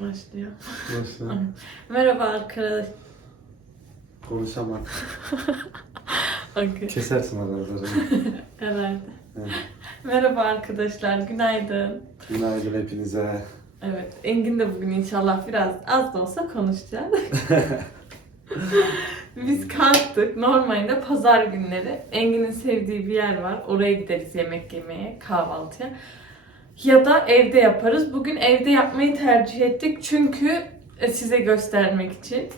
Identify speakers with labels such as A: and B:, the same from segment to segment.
A: Başlıyor.
B: Nasıl?
A: Merhaba arkadaşlar.
B: Konuşamam.
A: Okay.
B: Kesersin araları.
A: Herhalde.
B: Evet.
A: Merhaba arkadaşlar. Günaydın.
B: Günaydın hepinize.
A: Evet. Engin de bugün inşallah biraz az da olsa konuşacağız. Biz kalktık. Normalde pazar günleri Engin'in sevdiği bir yer var. Oraya gideriz yemek yemeye, kahvaltıya. Ya da evde yaparız. Bugün evde yapmayı tercih ettik. Çünkü e, size göstermek için.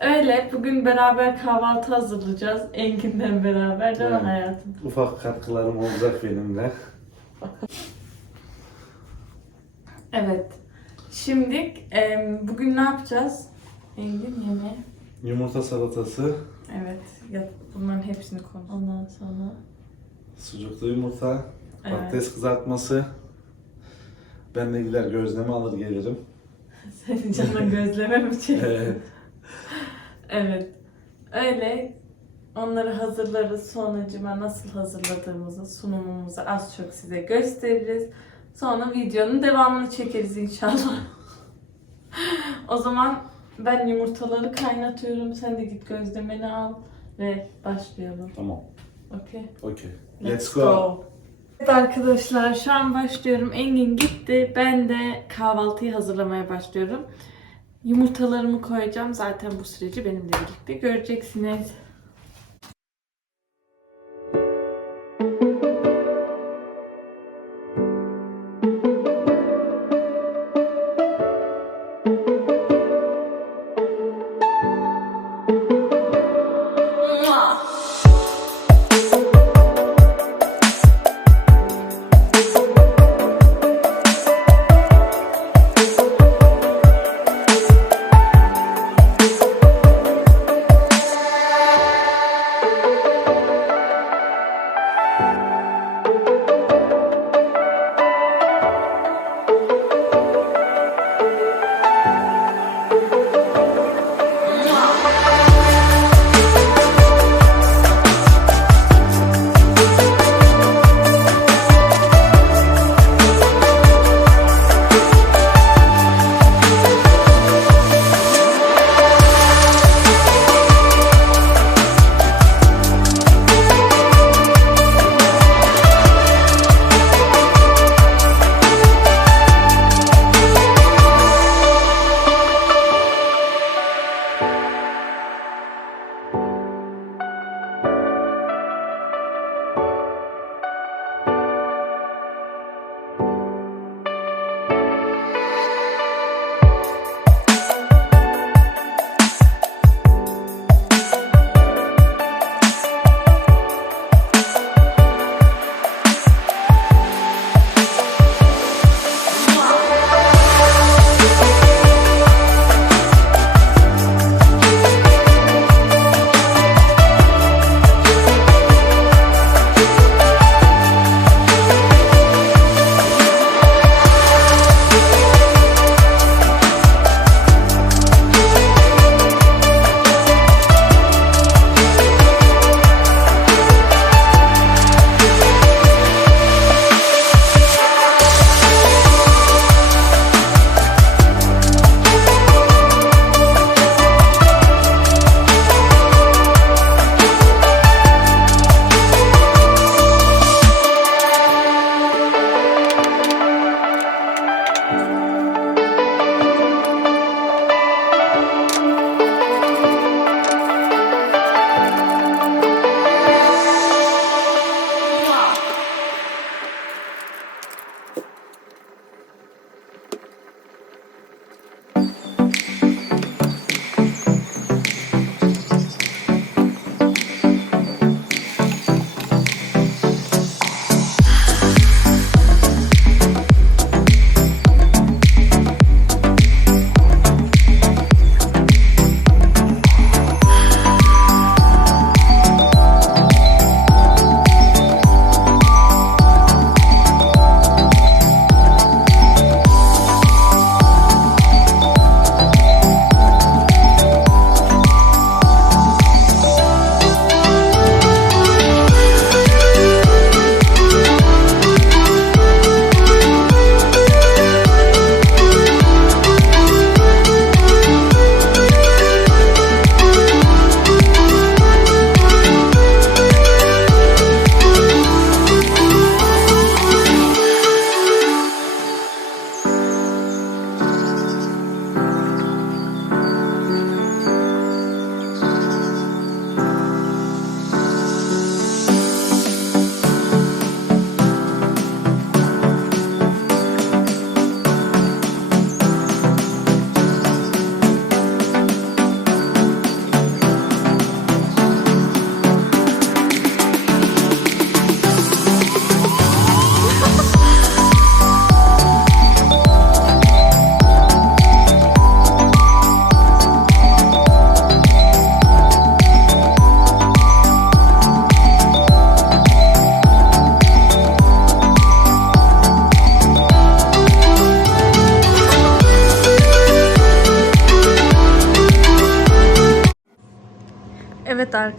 A: Öyle. Bugün beraber kahvaltı hazırlayacağız. Engin'den beraber değil mi
B: Evet.
A: hayatım?
B: Ufak katkılarım olacak benimle.
A: Evet. Şimdi e, bugün ne yapacağız? Engin yemeği.
B: Yumurta salatası,
A: Evet. Ya, bunların hepsini koy. Ondan sonra.
B: sucuklu yumurta,
A: Evet.
B: patates kızartması. Ben de gider gözleme alır gelirim.
A: Senin canına gözleme mi çekti?
B: Evet.
A: evet. Öyle. Onları hazırlarız. Sonracıma nasıl hazırladığımızı, sunumumuzu az çok size gösteririz. Sonra videonun devamını çekeriz inşallah. o zaman ben yumurtaları kaynatıyorum. Sen de git gözlemeni al ve başlayalım.
B: Tamam.
A: Okey.
B: Okey. Let's go.
A: Evet arkadaşlar şu an başlıyorum. Engin gitti. Ben de kahvaltıyı hazırlamaya başlıyorum. Yumurtalarımı koyacağım. Zaten bu süreci benimle birlikte göreceksiniz.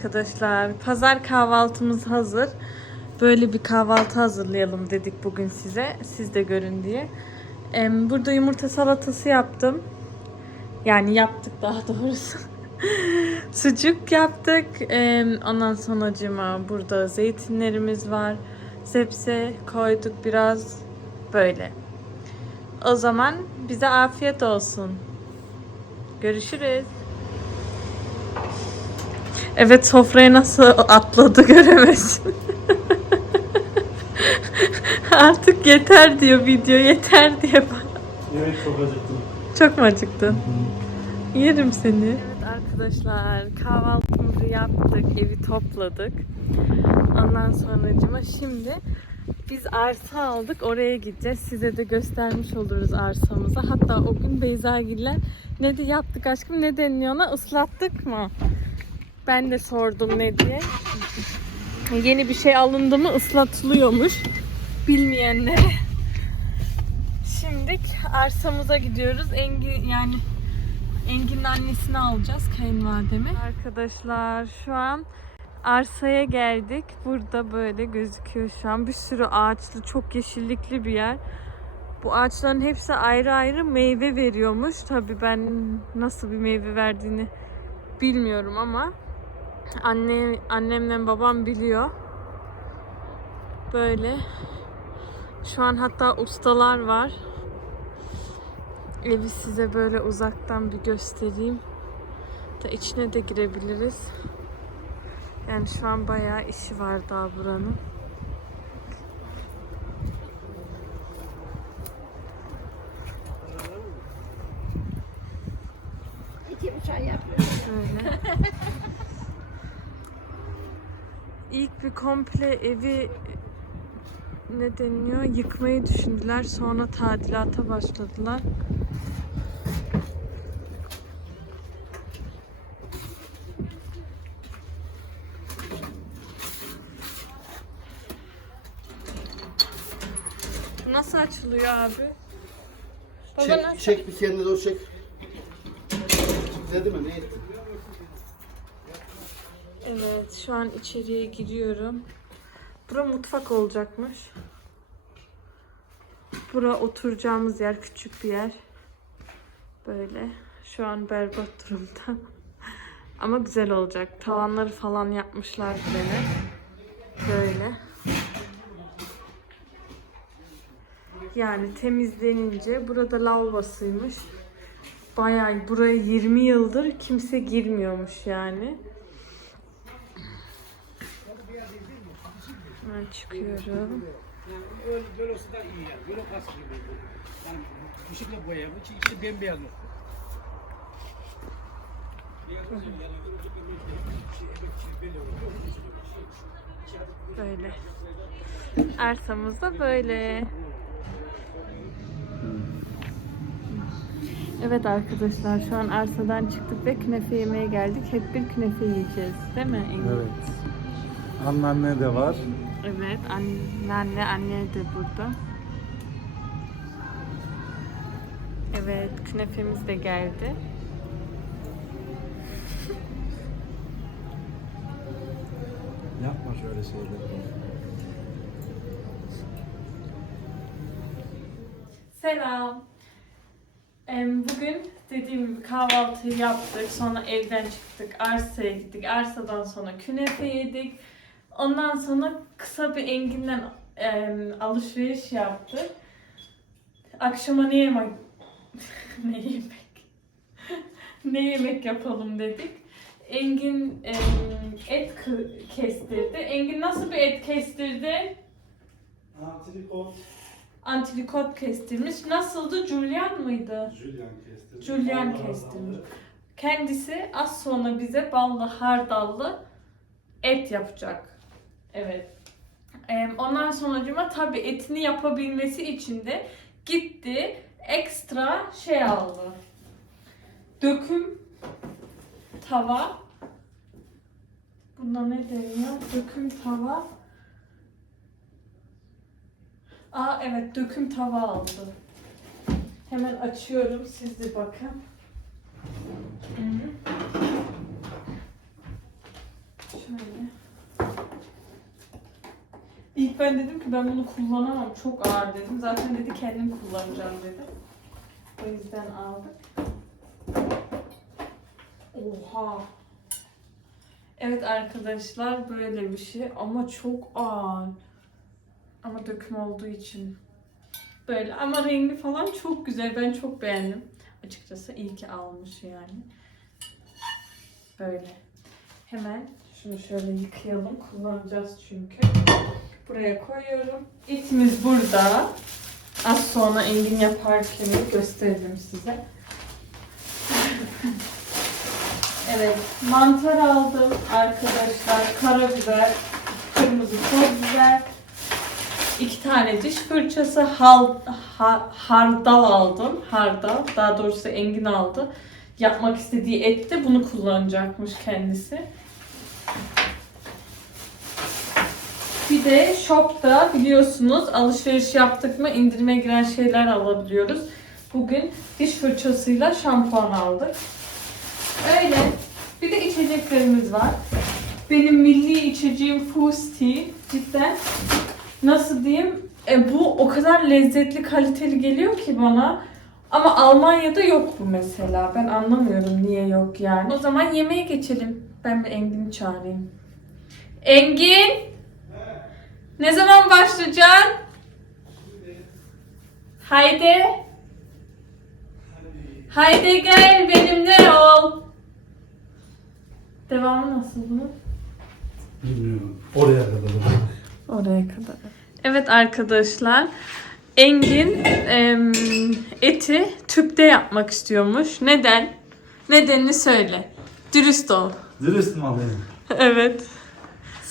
A: Arkadaşlar, pazar kahvaltımız hazır. Böyle bir kahvaltı hazırlayalım dedik bugün size. Siz de görün diye. Burada yumurta salatası yaptım. Yani yaptık daha doğrusu. Sucuk yaptık. Ondan sonracığıma burada zeytinlerimiz var. Zepse koyduk biraz. Böyle. O zaman bize afiyet olsun. Görüşürüz. Evet sofraya nasıl atladı göremezsin. Artık yeter diyor video yeter diye bana.
B: Evet çok acıktım.
A: Çok mu acıktın? Yerim seni. Evet arkadaşlar kahvaltımızı yaptık, evi topladık. Ondan sonracıma şimdi biz arsa aldık oraya gideceğiz. Size de göstermiş oluruz arsamızı. Hatta o gün Beyzagiller ne de yaptık aşkım ne deniliyor ona ıslattık mı? Ben de sordum ne diye. Yeni bir şey alındı mı ıslatılıyormuş. Bilmeyenlere. Şimdi arsamıza gidiyoruz. Engin yani Engin'in annesini alacağız kayınvalidemi. Arkadaşlar şu an arsaya geldik. Burada böyle gözüküyor şu an. Bir sürü ağaçlı, çok yeşillikli bir yer. Bu ağaçların hepsi ayrı ayrı meyve veriyormuş. Tabii ben nasıl bir meyve verdiğini bilmiyorum ama anne annemle babam biliyor. Böyle. Şu an hatta ustalar var. Evi size böyle uzaktan bir göstereyim. Da içine de girebiliriz. Yani şu an bayağı işi var daha buranın. Böyle. İlk bir komple evi ne deniliyor yıkmayı düşündüler. Sonra tadilata başladılar. Nasıl açılıyor abi? Baba
C: Çek,
A: nasıl?
C: çek bir kendine doğru çek. Kilitledi mi? Ne etti?
A: Evet, şu an içeriye giriyorum. Bura mutfak olacakmış. Bura oturacağımız yer, küçük bir yer. Böyle. Şu an berbat durumda. Ama güzel olacak. Tavanları falan yapmışlar gene. Böyle. Yani temizlenince burada lavabosuymuş. Bayağı buraya 20 yıldır kimse girmiyormuş yani. Ben çıkıyorum.
D: Yani öyle böyle olsa da iyi yani. Böyle kas gibi. Yani ışıkla boyayamış, içi bembeyaz olsun.
A: Böyle. Arsamız da böyle. Evet arkadaşlar şu an arsadan çıktık ve künefe yemeye geldik. Hep bir künefe yiyeceğiz. Değil mi Engin?
B: Evet. Anneanne de var.
A: Evet. Anneanne, anne de burada. Evet. Künefemiz de geldi.
B: Yapma şöyle şeyleri.
A: Selam. Bugün dediğim gibi kahvaltıyı yaptık. Sonra evden çıktık. Arsaya gittik. Arsadan sonra künefe yedik. Ondan sonra kısa bir Engin'den em, alışveriş yaptık. Akşama ne yemek ne yemek ne yemek yapalım dedik. Engin em, et kestirdi. Engin nasıl bir et kestirdi?
B: Antrikot.
A: Antrikot kestirmiş. Nasıldı? Julian mıydı?
B: Julian kestirmiş.
A: Julian
B: Allah
A: kestirmiş. Kendisi az sonra bize ballı hardallı et yapacak. Evet. Ondan sonucuma tabii etini yapabilmesi için de gitti ekstra şey aldı. Döküm tava. Buna ne deniyor? Döküm tava. Aa evet döküm tava aldı. Hemen açıyorum siz de bakın. Şöyle. İlk ben dedim ki ben bunu kullanamam. Çok ağır dedim. Zaten dedi kendim kullanacağım dedi. O yüzden aldık. Oha. Evet arkadaşlar böyle bir şey ama çok ağır. Ama döküm olduğu için. Böyle ama rengi falan çok güzel. Ben çok beğendim. Açıkçası iyi ki almış yani. Böyle. Hemen şunu şöyle yıkayalım. Kullanacağız çünkü. Buraya koyuyorum. İtimiz burada. Az sonra Engin yaparken gösteririm size. evet, mantar aldım arkadaşlar. Karabiber, kırmızı toz biber, iki tane diş fırçası, hal, ha- hardal aldım. Hardal, daha doğrusu Engin aldı. Yapmak istediği ette bunu kullanacakmış kendisi. De shopta biliyorsunuz alışveriş yaptık mı indirime giren şeyler alabiliyoruz. Bugün diş fırçasıyla şampuan aldık. Öyle. Bir de içeceklerimiz var. Benim milli içeceğim Fusti. Cidden nasıl diyeyim? E, bu o kadar lezzetli, kaliteli geliyor ki bana. Ama Almanya'da yok bu mesela. Ben anlamıyorum niye yok yani. O zaman yemeğe geçelim. Ben bir Engin'i çağırayım. Engin! Ne zaman başlayacaksın? Haydi. Haydi gel benimle ol. Devamı nasıl bunun?
B: Bilmiyorum. Oraya kadar.
A: Oraya kadar. Evet arkadaşlar. Engin em, eti tüpte yapmak istiyormuş. Neden? Nedenini söyle. Dürüst ol.
B: Dürüst mü alayım?
A: evet.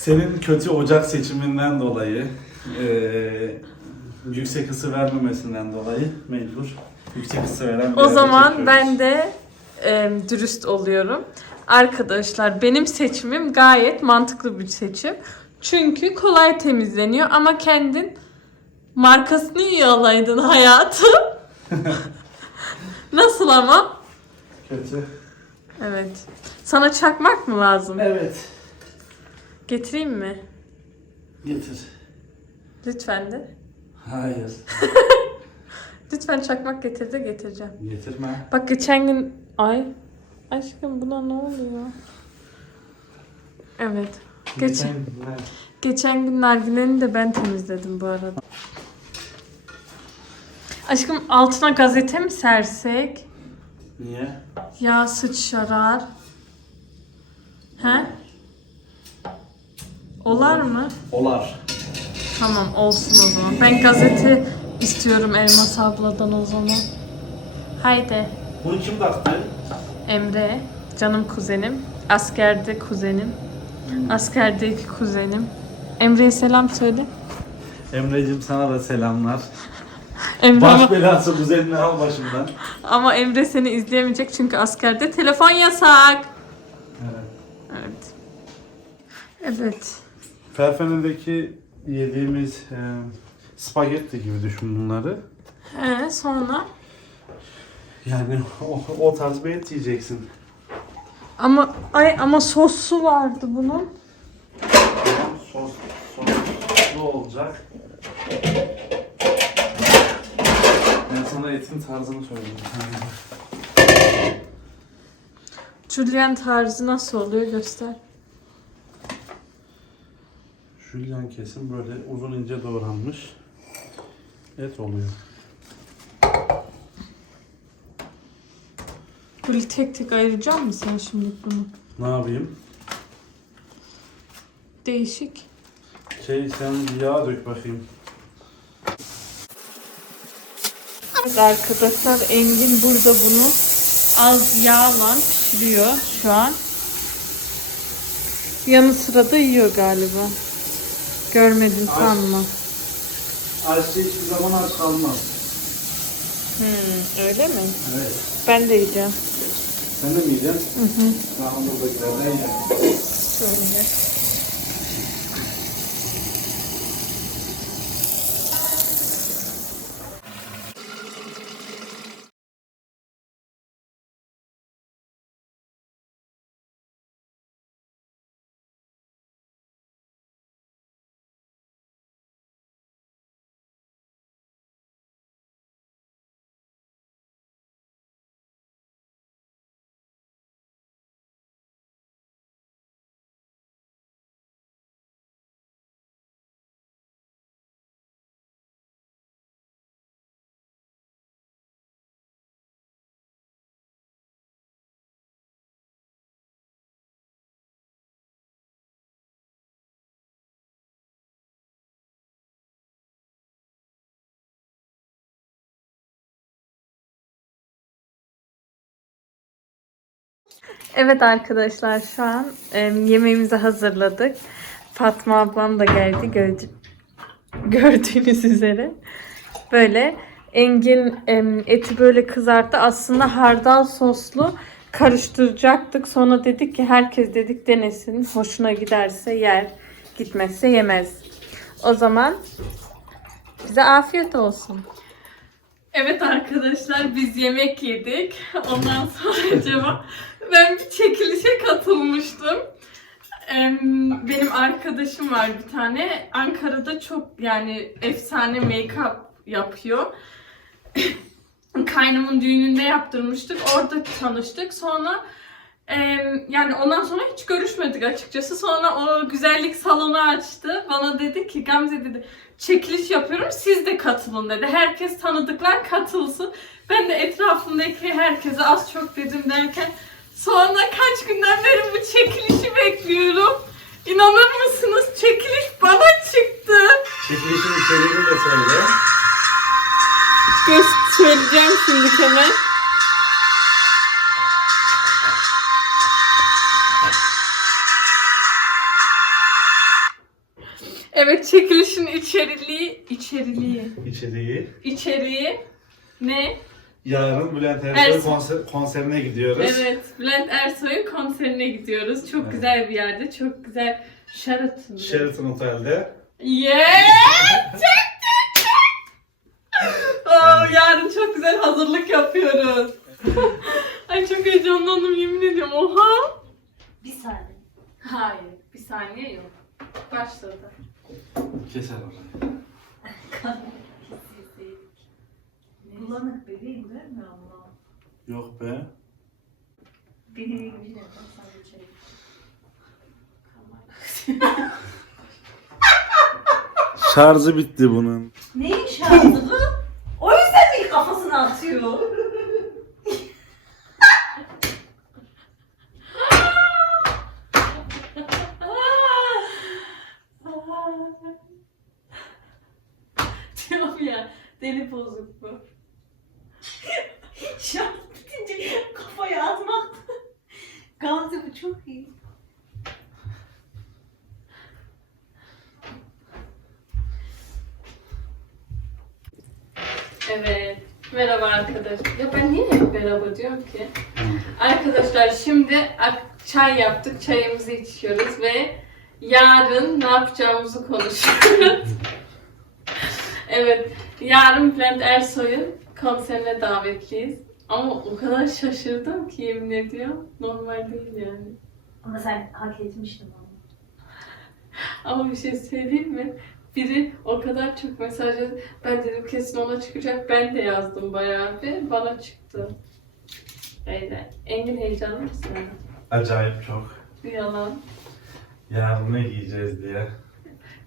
B: Senin kötü ocak seçiminden dolayı, eee yüksek ısı vermemesinden dolayı mecbur. Yüksek ısı veren bir
A: O zaman
B: çekiyoruz.
A: ben de em, dürüst oluyorum. Arkadaşlar benim seçimim gayet mantıklı bir seçim. Çünkü kolay temizleniyor ama kendin markasını iyi alaydın hayatım. Nasıl ama?
B: Kötü.
A: Evet. Sana çakmak mı lazım?
B: Evet.
A: Getireyim mi?
B: Getir.
A: Lütfen de.
B: Hayır.
A: Lütfen çakmak getir de getireceğim.
B: Getirme.
A: Bak geçen gün... Ay. Aşkım buna ne oluyor? Evet. Geçen,
B: Geçen...
A: geçen gün nargileni de ben temizledim bu arada. Aşkım altına gazete mi sersek?
B: Niye?
A: Ya sıçrar. He? Olar mı?
B: Olar.
A: Tamam olsun o zaman. Ben gazete istiyorum Elmas abladan o zaman. Haydi.
B: Bunu kim taktı?
A: Emre, canım kuzenim. Askerde kuzenim. Askerdeki kuzenim. Emre'ye selam söyle.
B: Emre'cim sana da selamlar.
A: Emre
B: Baş
A: ama,
B: belası kuzenini al başımdan.
A: ama Emre seni izleyemeyecek çünkü askerde telefon yasak.
B: Evet.
A: Evet. Evet.
B: Ferfene'deki yediğimiz e, spagetti gibi düşün bunları.
A: Ee, sonra
B: Yani o, o tarz bir et yiyeceksin.
A: ama ay ama soslu vardı bunun.
B: Sos, soslu olacak. Ben sana etin tarzını söyleyeyim.
A: Julian tarzı nasıl oluyor göster.
B: Jülyen kesim böyle uzun ince doğranmış et oluyor.
A: Böyle tek tek ayıracak mısın sen şimdi bunu?
B: Ne yapayım?
A: Değişik.
B: Şey sen yağ dök bakayım.
A: Evet arkadaşlar Engin burada bunu az yağla pişiriyor şu an. Yanı sıra da yiyor galiba. Görmedim sanma.
B: Aşçı hiçbir zaman aç kalmaz.
A: Hmm, öyle mi?
B: Evet.
A: Ben de yiyeceğim.
B: Sen de mi yiyeceksin?
A: Hı hı.
B: Ben buradakilerden yerim.
A: Şöyle. Evet arkadaşlar şu an e, yemeğimizi hazırladık. Fatma ablam da geldi gördü- gördüğünüz üzere. Böyle Engin em, eti böyle kızarttı. Aslında hardal soslu karıştıracaktık. Sonra dedik ki herkes dedik denesin. Hoşuna giderse yer, gitmezse yemez. O zaman bize afiyet olsun. Evet arkadaşlar biz yemek yedik. Ondan sonra cevap ben bir çekilişe katılmıştım. Benim arkadaşım var bir tane. Ankara'da çok yani efsane make-up yapıyor. Kaynımın düğününde yaptırmıştık. Orada tanıştık. Sonra em, yani ondan sonra hiç görüşmedik açıkçası. Sonra o güzellik salonu açtı. Bana dedi ki Gamze dedi çekiliş yapıyorum siz de katılın dedi. Herkes tanıdıklar katılsın. Ben de etrafımdaki herkese az çok dedim derken sonra kaç günden beri bu çekilişi bekliyorum. İnanır mısınız? Çekiliş bana çıktı.
B: Çekilişin içeriğini de söyle.
A: Göz söyleyeceğim şimdi hemen. Evet çekilişin içeriliği, içeriliği,
B: İçeriği.
A: içeriği ne?
B: Yarın Bülent Ersoy
A: Ersoy.
B: konser, konserine gidiyoruz.
A: Evet, Bülent Ersoy'un konserine gidiyoruz. Çok
B: Evet.
A: güzel bir yerde, çok güzel Sheraton'da.
B: Sheraton Otel'de.
A: Yeah! Çek çek çek! Oo, yarın çok güzel hazırlık yapıyoruz. Ay çok heyecanlandım yemin ediyorum. Oha!
E: Bir saniye.
A: Hayır, bir saniye yok. Başladı.
B: Keser orayı.
E: Bulanık bebeğim görmüyor musun?
B: Yok be.
E: Beni bir bir dakika sen.
B: Şarjı bitti bunun.
E: Neyin şarjı bu? O yüzden mi kafasına atıyor?
A: Diyorum ya, deli bozuk bu.
E: Şarj bitince kafaya atmak. Gamze bu çok iyi.
A: Evet. Merhaba arkadaşlar. Ya ben niye hep merhaba diyorum ki? Arkadaşlar şimdi çay yaptık. Çayımızı içiyoruz ve yarın ne yapacağımızı konuşuyoruz. evet. Yarın Bülent Ersoy'un konserine davetliyiz. Ama o kadar şaşırdım ki yemin ediyorum. Normal değil yani.
E: Ama sen hak etmiştin onu.
A: Ama bir şey söyleyeyim mi? Biri o kadar çok mesaj yazdı. Ben dedim kesin ona çıkacak. Ben de yazdım bayağı bir. Bana çıktı. Öyle. Engin heyecanlı mısın?
B: Acayip çok.
A: Bir yalan.
B: Yarın ne giyeceğiz diye.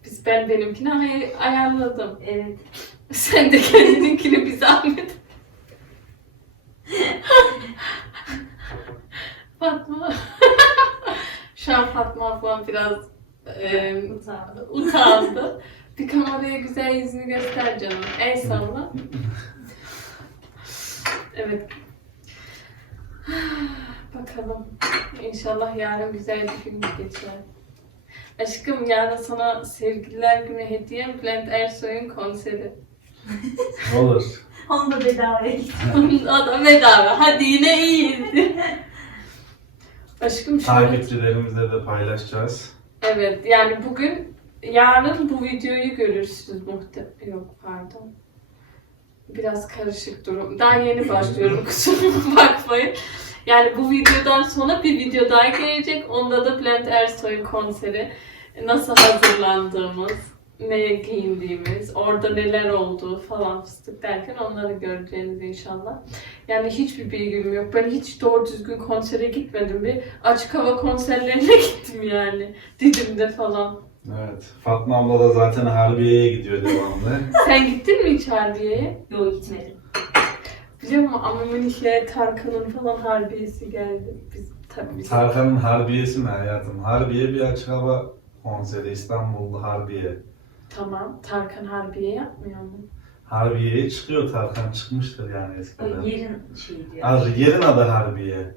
A: Biz ben benimkini ay- ayarladım.
E: Evet.
A: Sen de kendininkini bir zahmet. Fatma. Şu an Fatma ablam biraz e,
E: Utandım.
A: utandı. Bir kameraya güzel yüzünü göster canım. El salla. Evet. Bakalım. İnşallah yarın güzel bir gün geçer. Aşkım yarın sana sevgililer günü hediyem Bülent Ersoy'un konseri.
B: Olur.
E: Onu da bedavaya git.
A: o da bedava. Hadi yine iyiyiz. Aşkım şu
B: Takipçilerimizle de paylaşacağız.
A: Evet yani bugün yarın bu videoyu görürsünüz muhtemelen. Yok pardon. Biraz karışık durum. Daha yeni başlıyorum kusuruma bakmayın. Yani bu videodan sonra bir video daha gelecek. Onda da Bülent Ersoy'un konseri. Nasıl hazırlandığımız, neye giyindiğimiz, orada neler olduğu falan fıstık derken onları göreceğiniz inşallah. Yani hiçbir bilgim yok. Ben hiç doğru düzgün konsere gitmedim. Bir açık hava konserlerine gittim yani. Didim'de falan.
B: Evet. Fatma abla da zaten Harbiye'ye gidiyor devamlı.
A: Sen gittin mi hiç Harbiye'ye?
E: Yok gitmedim.
A: Biliyor musun ama Münih'e Tarkan'ın falan Harbiye'si geldi. Biz tabii biz...
B: Tarkan'ın Harbiye'si mi hayatım? Harbiye bir açık hava konseri İstanbul'da Harbiye.
A: Tamam. Tarkan Harbiye yapmıyor mu?
B: Harbiye'ye çıkıyor Tarkan çıkmıştır yani
E: O
B: eskiden.
E: yerin şeyi diyor.
B: Az yerin adı Harbiye.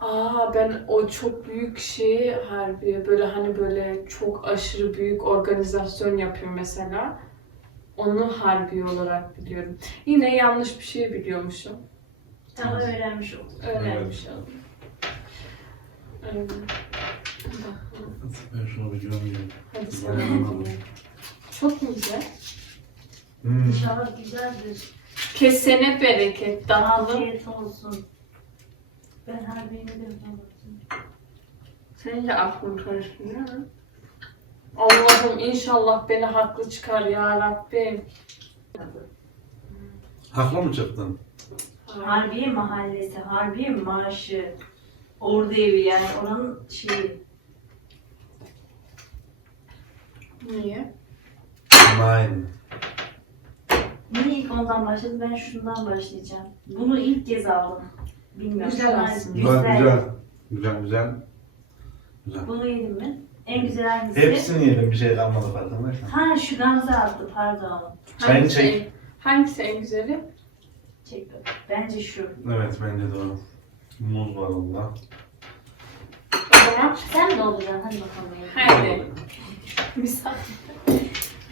A: Aa ben o çok büyük şeyi harbi böyle hani böyle çok aşırı büyük organizasyon yapıyor mesela. Onu harbi olarak biliyorum. Yine yanlış bir şey biliyormuşum.
E: Ama öğrenmiş olduk.
A: Öğrenmiş oldum. Öyle.
B: Ben şunu bir görmeyeyim.
A: Hadi sen. Çok mu güzel?
B: Hmm.
E: İnşallah güzeldir.
A: Kesene bereket dağılım.
E: Afiyet olsun. Ben harbiyemi de unuttum.
A: Senin de aklın karışmıyor? Allah'ım inşallah beni haklı çıkar ya Rabbim.
B: Haklı mı çıktın?
E: Harbiye mahallesi, Harbiye marşı, ordu evi yani oranın şeyi.
A: Niye?
B: Nein.
E: Niye ilk ondan başladı? Ben şundan başlayacağım. Bunu ilk kez aldım. Bilmiyorum.
A: Güzel aslında.
B: Güzel güzel. Güzel güzel. Güzel.
E: Bunu yedim mi? En güzel hangisi?
B: Hepsini yedim bir şey kalmadı farkındaysan.
E: Ha şu Gamze attı pardon.
B: Çayını
A: Hangisi
B: çek.
A: Hangisi en güzeli?
E: Çek. Bence şu.
B: Evet bence de o. Muz var onda.
A: O zaman
E: Sen de olacaksın hadi bakalım.
A: haydi. Misafir.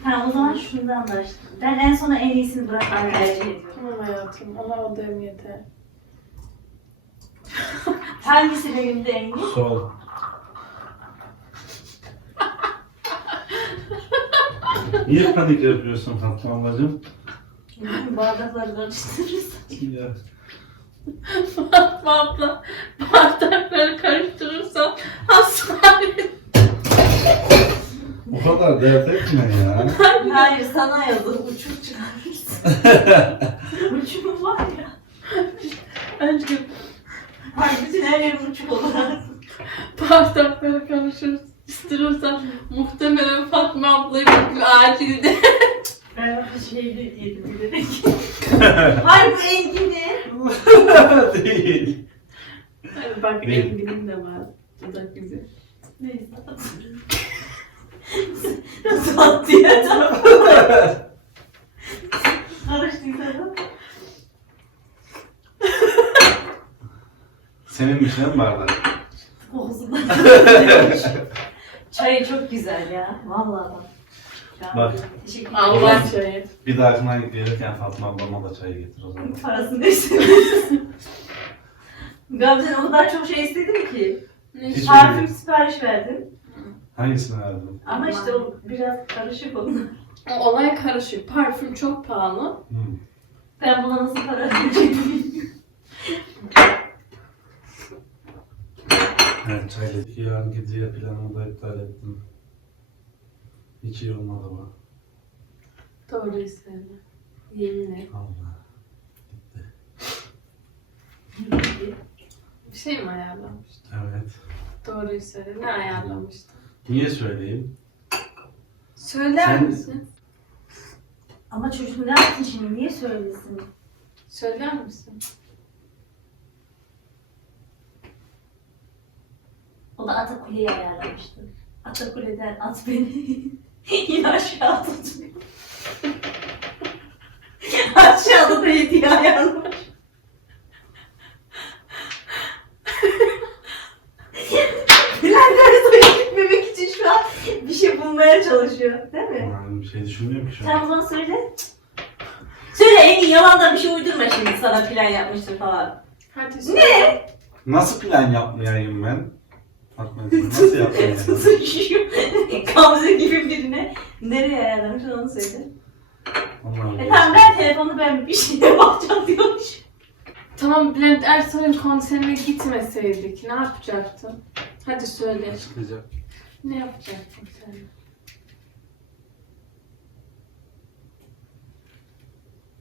E: Ha o zaman şundan başlayalım. Ben en sona en iyisini bırakmayı tercih ediyorum.
A: Tamam hayatım. Ona o dem yeter.
E: Hangisi benim de en iyi?
B: Sol. Niye panik yapıyorsun Fatma ablacığım?
E: Bardakları karıştırırız.
B: Ya.
A: Fatma abla bardakları karıştırırsan hastane.
B: O kadar dert etme ya.
E: Hayır sana yazdım. Uçuk çıkarırsın. Uçumu var ya.
A: Önce
E: Hayır bütün her yerim uçuk olarak.
A: bardakları karıştırırsan muhtemelen Fatma ablayı bir acilde.
E: Ben bir şeyde yedim bilerek. Hayır bu engini.
B: Değil.
A: Bak. Engin'in de var. Bu da güzel.
E: Neyse. Nasıl attı ya tamam. Karıştıysa da.
B: Senin bir şey mi bardak?
E: Boğazımdan. Çayı çok güzel ya. Vallahi bak.
B: Bak.
E: Teşekkür ederim.
A: Allah çayı.
B: Bir dahakine gelirken Fatma ablama da çay getir o zaman.
E: Parasını da istedim. Gamze'den o kadar çok şey istedim ki.
B: Hiç
E: Parfüm sipariş verdim.
B: Hangisini verdin?
E: Ama işte o biraz karışık onlar.
A: O olay karışık. Parfüm çok pahalı.
B: Hmm.
E: Ben buna nasıl para vereceğim?
B: Evet çayla. Yarın gidiyor planımı da iptal ettim. Hiç iyi olmadı bu.
A: Doğruyu söyle. Yemin et.
B: Allah.
A: Bir şey mi ayarlamıştın?
B: Evet.
A: Doğruyu söyle. Ne ayarlamıştın?
B: Niye söyleyeyim?
A: Söyler
B: Sen-
A: misin?
E: Ama çocuk ne yapsın şimdi? Niye söylesin?
A: Söyler misin?
E: O da Atakule'yi ayarlamıştı. Atakule'den at beni. Yine aşağı tutmuyor. Aşağıda da hediye ayarlamış. Bülent Ersoy'a gitmemek için şu an bir şey bulmaya çalışıyor. Değil mi?
B: Ben bir şey düşünmüyorum ki şu
E: Sen
B: an.
E: o zaman söyle. Söyle Engin yalandan bir şey uydurma şimdi sana plan yapmıştır falan.
A: Hadi söyle.
E: Ne?
B: Nasıl plan yapmayayım ben? Nasıl yapmayayım?
E: Tutuşuyor. Gamze gibi birine. Nereye ayarlamış onu söyle.
B: Allah'ım.
E: E tamam ben telefonu ben bir şeye bakacağım diyormuş.
A: Tamam Bülent Ersoy'un konserine gitmeseydik ne yapacaktın? Hadi söyle.
B: Çıkacak.
A: Ne yapacaktın sen?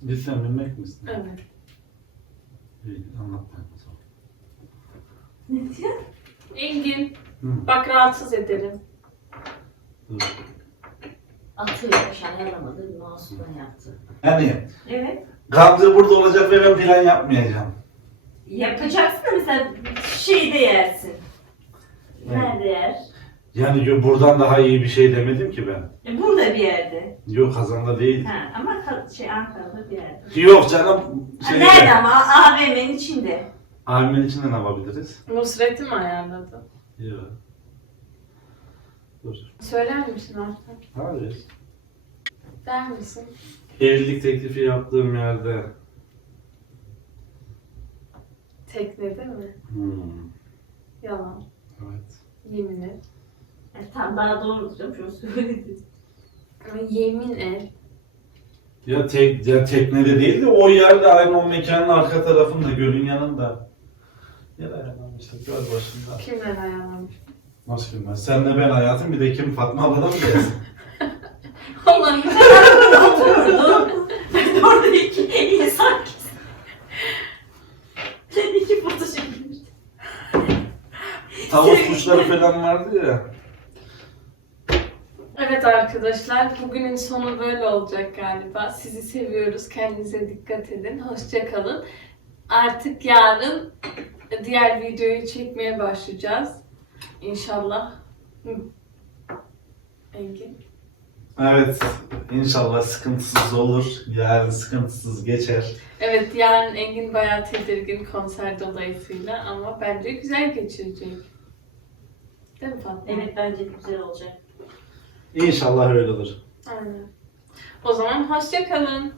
B: Bilmek misin?
A: Evet.
B: İyi, anlat ben o zaman.
E: Ne diyor?
A: Engin,
B: Hı,
A: bak rahatsız ederim.
B: dur.
E: Atıyormuş ayarlamadı. Mouse'dan yaptı.
B: Yani
E: Evet.
B: Gamze burada olacak ve ben plan yapmayacağım.
E: Yapacaksın da mesela şeyde yersin.
B: Evet.
E: Nerede yer?
B: Yani yo- buradan daha iyi bir şey demedim ki ben.
E: E, burada bir yerde.
B: Yok kazanda değil.
E: Ha, ama ka- şey Ankara'da bir yerde.
B: Yok canım.
E: Ha,
B: Şey
E: nerede ama? A- AVM'nin içinde.
B: Abimin için de ne yapabiliriz?
A: Nusret'i mi ayarladı?
B: Yok. Dur.
A: Söyler misin artık?
B: Hayır.
A: Der misin?
B: Evlilik teklifi yaptığım yerde.
A: Teknede mi?
B: Hmm.
A: Yalan.
B: Evet.
A: Yemin et.
E: Yani tam daha doğru canım şunu söyledim.
A: Ama yemin et.
B: Ya, tek, ya teknede değil de o yerde aynı o mekanın arka tarafında, gölün yanında. Yer ayarlamıştık, göl başında.
A: Kimden ayarlamış?
B: Nasıl bilmez? Senle ben hayatım, bir de kim Fatma abladan mı gelsin?
A: Allah'ım.
E: Oturdum. Ben orada iki insan kesin. İki foto çekilmişti.
B: Tavuk kuşları falan vardı ya.
A: Evet arkadaşlar, bugünün sonu böyle olacak galiba. Sizi seviyoruz, kendinize dikkat edin. Hoşça kalın. Artık yarın diğer videoyu çekmeye başlayacağız. İnşallah. Engin.
B: Evet, inşallah sıkıntısız olur. Yarın sıkıntısız geçer.
A: Evet, yarın Engin bayağı tedirgin konser dolayısıyla ama bence güzel geçirecek. Değil mi Fatma?
E: Evet bence güzel olacak.
B: İnşallah öyle olur.
A: Aynen. O zaman hoşça kalın.